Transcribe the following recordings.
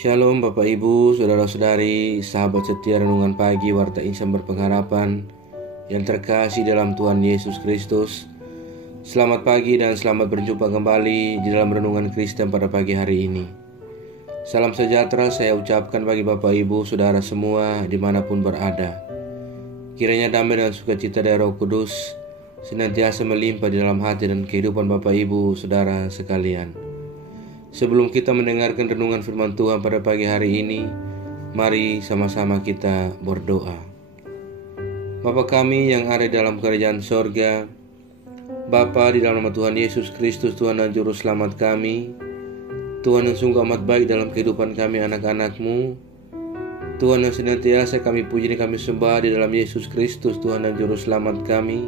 Shalom Bapak Ibu, Saudara-saudari, sahabat setia Renungan Pagi Warta Insan Berpengharapan yang terkasih dalam Tuhan Yesus Kristus. Selamat pagi dan selamat berjumpa kembali di dalam Renungan Kristen pada pagi hari ini. Salam sejahtera saya ucapkan bagi Bapak Ibu, Saudara semua dimanapun berada. Kiranya damai dan sukacita dari Roh Kudus senantiasa melimpah di dalam hati dan kehidupan Bapak Ibu, Saudara sekalian. Sebelum kita mendengarkan renungan firman Tuhan pada pagi hari ini, mari sama-sama kita berdoa. Bapa kami yang ada dalam kerajaan sorga, Bapa, di dalam nama Tuhan Yesus Kristus, Tuhan dan Juru Selamat kami, Tuhan yang sungguh amat baik dalam kehidupan kami anak-anak-Mu, Tuhan yang senantiasa kami puji dan kami sembah di dalam Yesus Kristus, Tuhan dan Juru Selamat kami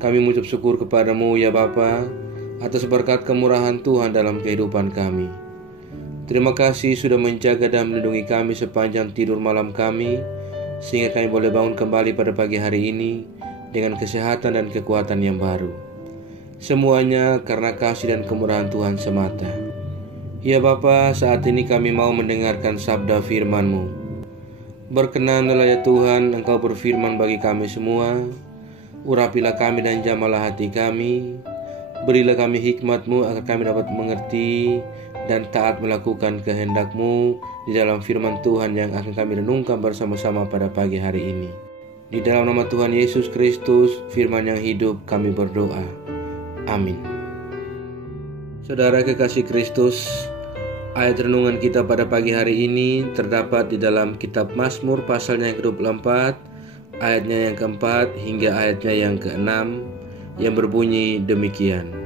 mengucap syukur kepada-Mu ya Bapa, atas berkat kemurahan Tuhan dalam kehidupan kami. Terima kasih sudah menjaga dan melindungi kami sepanjang tidur malam kami, sehingga kami boleh bangun kembali pada pagi hari ini dengan kesehatan dan kekuatan yang baru. Semuanya karena kasih dan kemurahan Tuhan semata. Ya Bapa, saat ini kami mau mendengarkan sabda firman-Mu. Berkenanlah ya Tuhan, Engkau berfirman bagi kami semua. Urapilah kami dan jamalah hati kami. Berilah kami hikmat-Mu agar kami dapat mengerti dan taat melakukan kehendak-Mu di dalam firman Tuhan yang akan kami renungkan bersama-sama pada pagi hari ini. Di dalam nama Tuhan Yesus Kristus, firman yang hidup, kami berdoa. Amin. Saudara kekasih Kristus, ayat renungan kita pada pagi hari ini terdapat di dalam kitab Mazmur pasalnya yang ke-24, ayatnya yang ke-4 hingga ayatnya yang ke-6, yang berbunyi demikian.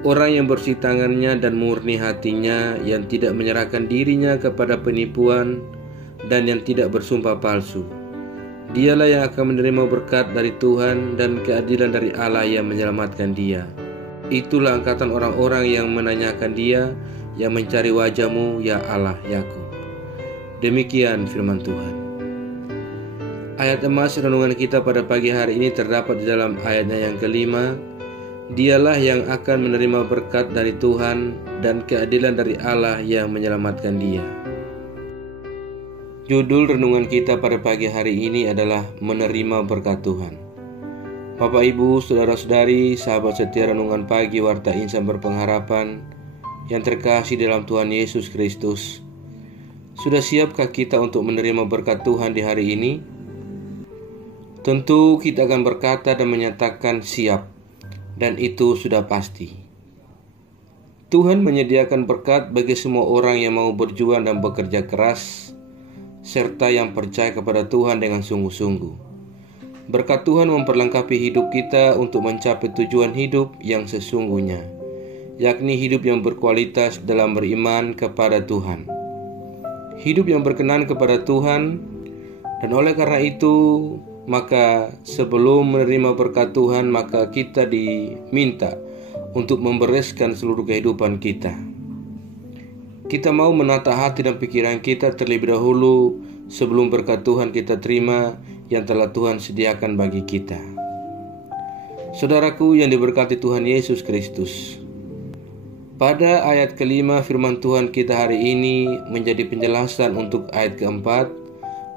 Orang yang bersih tangannya dan murni hatinya, yang tidak menyerahkan dirinya kepada penipuan dan yang tidak bersumpah palsu, dialah yang akan menerima berkat dari Tuhan dan keadilan dari Allah yang menyelamatkan dia. Itulah angkatan orang-orang yang menanyakan dia, yang mencari wajah-Mu ya Allah Yakub. Demikian firman Tuhan. Ayat emas renungan kita pada pagi hari ini terdapat di dalam ayatnya yang kelima. Dialah yang akan menerima berkat dari Tuhan dan keadilan dari Allah yang menyelamatkan dia. Judul renungan kita pada pagi hari ini adalah menerima berkat Tuhan. Bapak Ibu, Saudara-saudari, sahabat setia Renungan Pagi Warta Insan Berpengharapan yang terkasih dalam Tuhan Yesus Kristus. Sudah siapkah kita untuk menerima berkat Tuhan di hari ini? Tentu kita akan berkata dan menyatakan siap, dan itu sudah pasti. Tuhan menyediakan berkat bagi semua orang yang mau berjuang dan bekerja keras, serta yang percaya kepada Tuhan dengan sungguh-sungguh. Berkat Tuhan memperlengkapi hidup kita untuk mencapai tujuan hidup yang sesungguhnya, yakni hidup yang berkualitas dalam beriman kepada Tuhan, hidup yang berkenan kepada Tuhan. Dan oleh karena itu, maka sebelum menerima berkat Tuhan, maka kita diminta untuk membereskan seluruh kehidupan kita. Kita mau menata hati dan pikiran kita terlebih dahulu sebelum berkat Tuhan kita terima yang telah Tuhan sediakan bagi kita. Saudaraku yang diberkati Tuhan Yesus Kristus, pada ayat kelima firman Tuhan kita hari ini menjadi penjelasan untuk ayat keempat,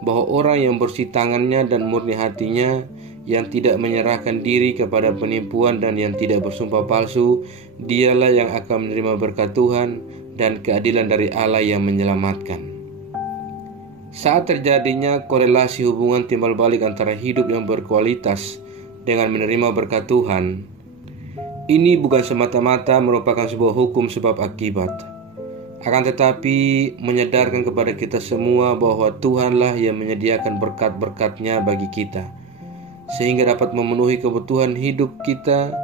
bahwa orang yang bersih tangannya dan murni hatinya, yang tidak menyerahkan diri kepada penipuan dan yang tidak bersumpah palsu, dialah yang akan menerima berkat Tuhan dan keadilan dari Allah yang menyelamatkan. Saat terjadinya korelasi hubungan timbal balik antara hidup yang berkualitas dengan menerima berkat Tuhan, ini bukan semata-mata merupakan sebuah hukum sebab akibat, akan tetapi menyadarkan kepada kita semua bahwa Tuhanlah yang menyediakan berkat-berkat-Nya bagi kita, sehingga dapat memenuhi kebutuhan hidup kita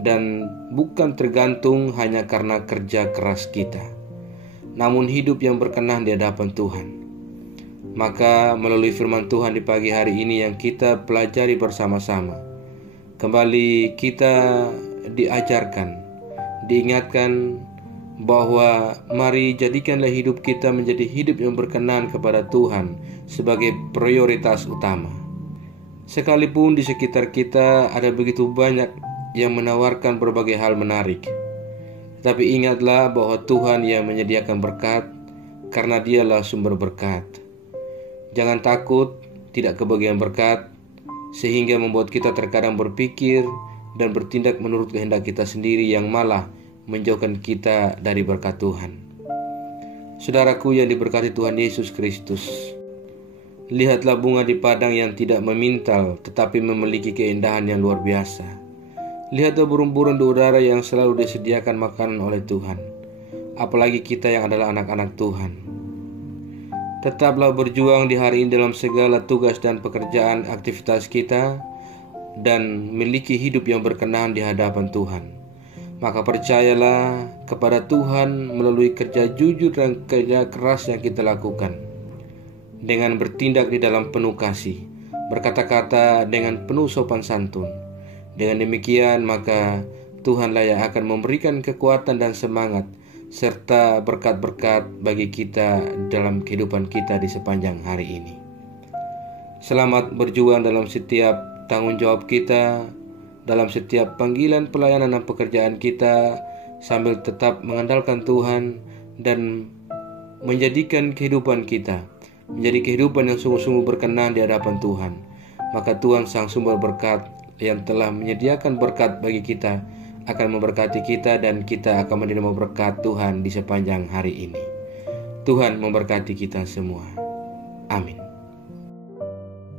dan bukan tergantung hanya karena kerja keras kita, namun hidup yang berkenan di hadapan Tuhan. Maka melalui firman Tuhan di pagi hari ini yang kita pelajari bersama-sama, kembali kita diajarkan, diingatkan bahwa mari jadikanlah hidup kita menjadi hidup yang berkenan kepada Tuhan sebagai prioritas utama. Sekalipun di sekitar kita ada begitu banyak yang menawarkan berbagai hal menarik, tapi ingatlah bahwa Tuhan yang menyediakan berkat, karena Dialah sumber berkat. Jangan takut tidak kebagian berkat, sehingga membuat kita terkadang berpikir dan bertindak menurut kehendak kita sendiri yang malah menjauhkan kita dari berkat Tuhan. Saudaraku yang diberkati Tuhan Yesus Kristus, lihatlah bunga di padang yang tidak memintal tetapi memiliki keindahan yang luar biasa. Lihatlah burung-burung di udara yang selalu disediakan makanan oleh Tuhan. Apalagi kita yang adalah anak-anak Tuhan. Tetaplah berjuang di hari ini dalam segala tugas dan pekerjaan aktivitas kita, dan miliki hidup yang berkenan di hadapan Tuhan. Maka percayalah kepada Tuhan melalui kerja jujur dan kerja keras yang kita lakukan, dengan bertindak di dalam penuh kasih, berkata-kata dengan penuh sopan santun. Dengan demikian maka Tuhanlah yang akan memberikan kekuatan dan semangat serta berkat-berkat bagi kita dalam kehidupan kita di sepanjang hari ini. Selamat berjuang dalam setiap tanggung jawab kita, dalam setiap panggilan pelayanan dan pekerjaan kita, sambil tetap mengandalkan Tuhan dan menjadikan kehidupan kita menjadi kehidupan yang sungguh-sungguh berkenan di hadapan Tuhan. Maka Tuhan sang sumber berkat yang telah menyediakan berkat bagi kita akan memberkati kita, dan kita akan menerima berkat Tuhan di sepanjang hari ini. Tuhan memberkati kita semua. Amin.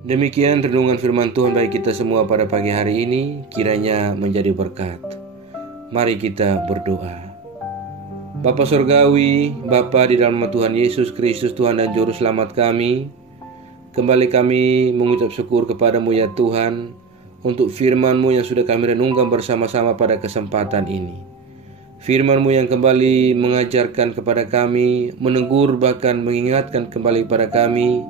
Demikian renungan firman Tuhan bagi kita semua pada pagi hari ini, kiranya menjadi berkat. Mari kita berdoa. Bapa Surgawi, Bapa di dalam nama Tuhan Yesus Kristus, Tuhan dan Juru Selamat kami, kembali kami mengucap syukur kepadamu ya Tuhan, untuk firman-Mu yang sudah kami renungkan bersama-sama pada kesempatan ini. Firman-Mu yang kembali mengajarkan kepada kami, menegur bahkan mengingatkan kembali pada kami,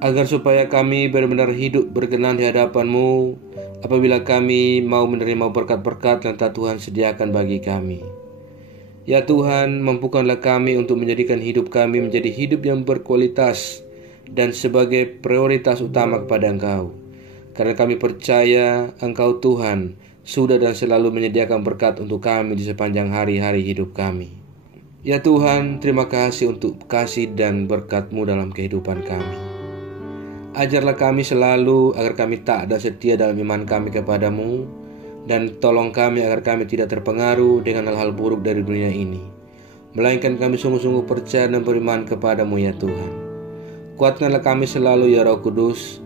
agar supaya kami benar-benar hidup berkenan di hadapan-Mu apabila kami mau menerima berkat-berkat yang telah Tuhan sediakan bagi kami. Ya Tuhan, mampukanlah kami untuk menjadikan hidup kami menjadi hidup yang berkualitas dan sebagai prioritas utama kepada Engkau. Karena kami percaya Engkau Tuhan sudah dan selalu menyediakan berkat untuk kami di sepanjang hari-hari hidup kami. Ya Tuhan, terima kasih untuk kasih dan berkat-Mu dalam kehidupan kami. Ajarlah kami selalu agar kami taat dan setia dalam iman kami kepadamu, dan tolong kami agar kami tidak terpengaruh dengan hal-hal buruk dari dunia ini, melainkan kami sungguh-sungguh percaya dan beriman kepadamu ya Tuhan. Kuatkanlah kami selalu ya Roh Kudus.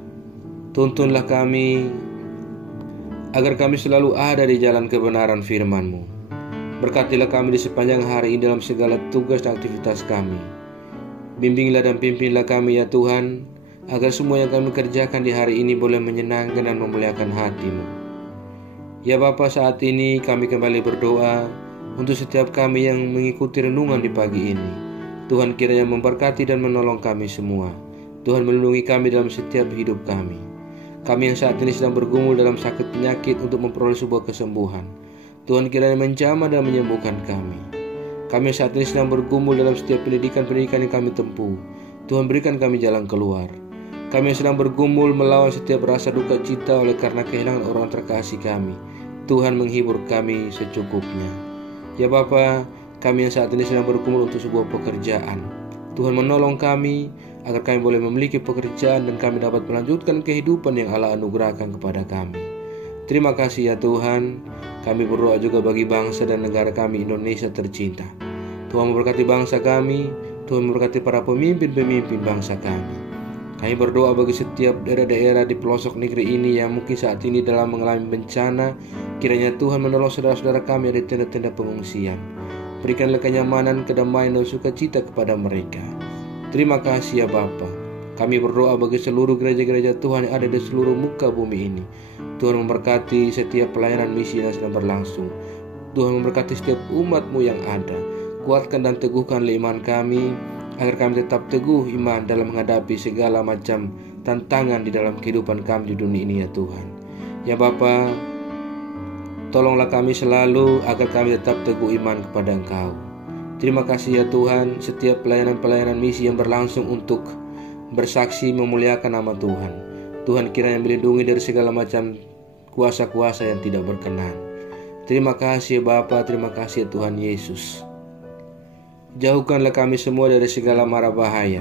Tuntunlah kami agar kami selalu ada di jalan kebenaran firman-Mu. Berkatilah kami di sepanjang hari ini dalam segala tugas dan aktivitas kami. Bimbinglah dan pimpinlah kami ya Tuhan, agar semua yang kami kerjakan di hari ini boleh menyenangkan dan memuliakan hati-Mu. Ya Bapa, saat ini kami kembali berdoa untuk setiap kami yang mengikuti renungan di pagi ini. Tuhan kiranya memberkati dan menolong kami semua. Tuhan melindungi kami dalam setiap hidup kami. Kami yang saat ini sedang bergumul dalam sakit penyakit untuk memperoleh sebuah kesembuhan, Tuhan kiranya menjamah dan menyembuhkan kami. Kami yang saat ini sedang bergumul dalam setiap pendidikan-pendidikan yang kami tempuh, Tuhan berikan kami jalan keluar. Kami yang sedang bergumul melawan setiap rasa duka cita oleh karena kehilangan orang terkasih kami, Tuhan menghibur kami secukupnya. Ya Bapa, kami yang saat ini sedang bergumul untuk sebuah pekerjaan, Tuhan menolong kami agar kami boleh memiliki pekerjaan dan kami dapat melanjutkan kehidupan yang Allah anugerahkan kepada kami. Terima kasih ya Tuhan. Kami berdoa juga bagi bangsa dan negara kami Indonesia tercinta. Tuhan memberkati bangsa kami, Tuhan memberkati para pemimpin-pemimpin bangsa kami. Kami berdoa bagi setiap daerah-daerah di pelosok negeri ini yang mungkin saat ini dalam mengalami bencana. Kiranya Tuhan menolong saudara-saudara kami di tenda-tenda pengungsian. Berikanlah kenyamanan, kedamaian dan sukacita kepada mereka. Terima kasih ya Bapa. Kami berdoa bagi seluruh gereja-gereja Tuhan yang ada di seluruh muka bumi ini. Tuhan memberkati setiap pelayanan misi yang sedang berlangsung. Tuhan memberkati setiap umat-Mu yang ada. Kuatkan dan teguhkan iman kami, agar kami tetap teguh iman dalam menghadapi segala macam tantangan di dalam kehidupan kami di dunia ini ya Tuhan. Ya Bapa, tolonglah kami selalu agar kami tetap teguh iman kepada Engkau. Terima kasih ya Tuhan, setiap pelayanan-pelayanan misi yang berlangsung untuk bersaksi memuliakan nama Tuhan. Tuhan kiranya melindungi dari segala macam kuasa-kuasa yang tidak berkenan. Terima kasih ya Bapa, terima kasih ya Tuhan Yesus. Jauhkanlah kami semua dari segala mara bahaya.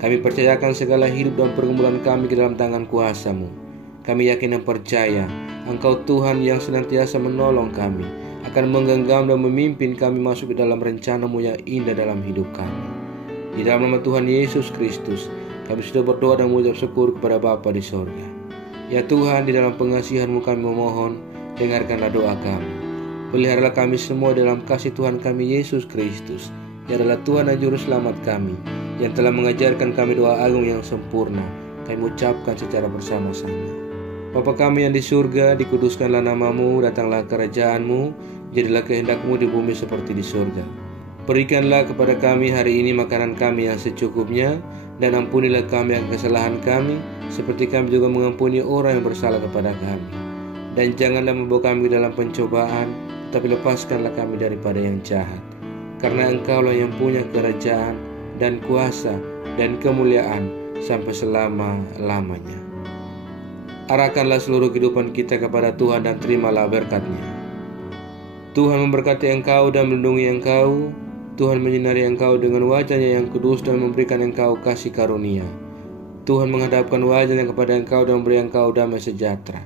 Kami percayakan segala hidup dan pergumulan kami ke dalam tangan kuasa-Mu. Kami yakin dan percaya Engkau Tuhan yang senantiasa menolong kami, akan menggenggam dan memimpin kami masuk ke dalam rencana-Mu yang indah dalam hidup kami. Di dalam nama Tuhan Yesus Kristus, kami sudah berdoa dan mengucap syukur kepada Bapa di sorga. Ya Tuhan, di dalam pengasihan-Mu kami memohon, dengarkanlah doa kami. Peliharalah kami semua dalam kasih Tuhan kami Yesus Kristus. Dia adalah Tuhan dan Juru Selamat kami, yang telah mengajarkan kami doa agung yang sempurna. Kami ucapkan secara bersama-sama. Bapa kami yang di surga, dikuduskanlah nama-Mu, datanglah kerajaan-Mu, jadilah kehendak-Mu di bumi seperti di surga. Berikanlah kepada kami hari ini makanan kami yang secukupnya, dan ampunilah kami akan kesalahan kami, seperti kami juga mengampuni orang yang bersalah kepada kami. Dan janganlah membawa kami dalam pencobaan, tapi lepaskanlah kami daripada yang jahat. Karena Engkaulah yang punya kerajaan dan kuasa dan kemuliaan sampai selama-lamanya. Arahkanlah seluruh kehidupan kita kepada Tuhan dan terimalah berkat-Nya. Tuhan memberkati engkau dan melindungi engkau. Tuhan menyinari engkau dengan wajah-Nya yang kudus dan memberikan engkau kasih karunia. Tuhan menghadapkan wajah-Nya kepada engkau dan memberi engkau damai sejahtera.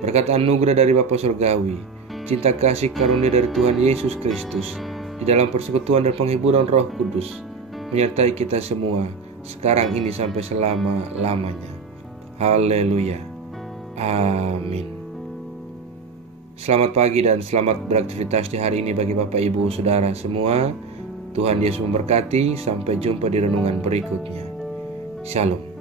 Berkat anugerah dari Bapa Surgawi, cinta kasih karunia dari Tuhan Yesus Kristus, di dalam persekutuan dan penghiburan Roh Kudus, menyertai kita semua, sekarang ini sampai selama-lamanya. Haleluya. Amin. Selamat pagi dan selamat beraktivitas di hari ini bagi Bapak Ibu Saudara semua. Tuhan Yesus memberkati. Sampai jumpa di renungan berikutnya. Shalom.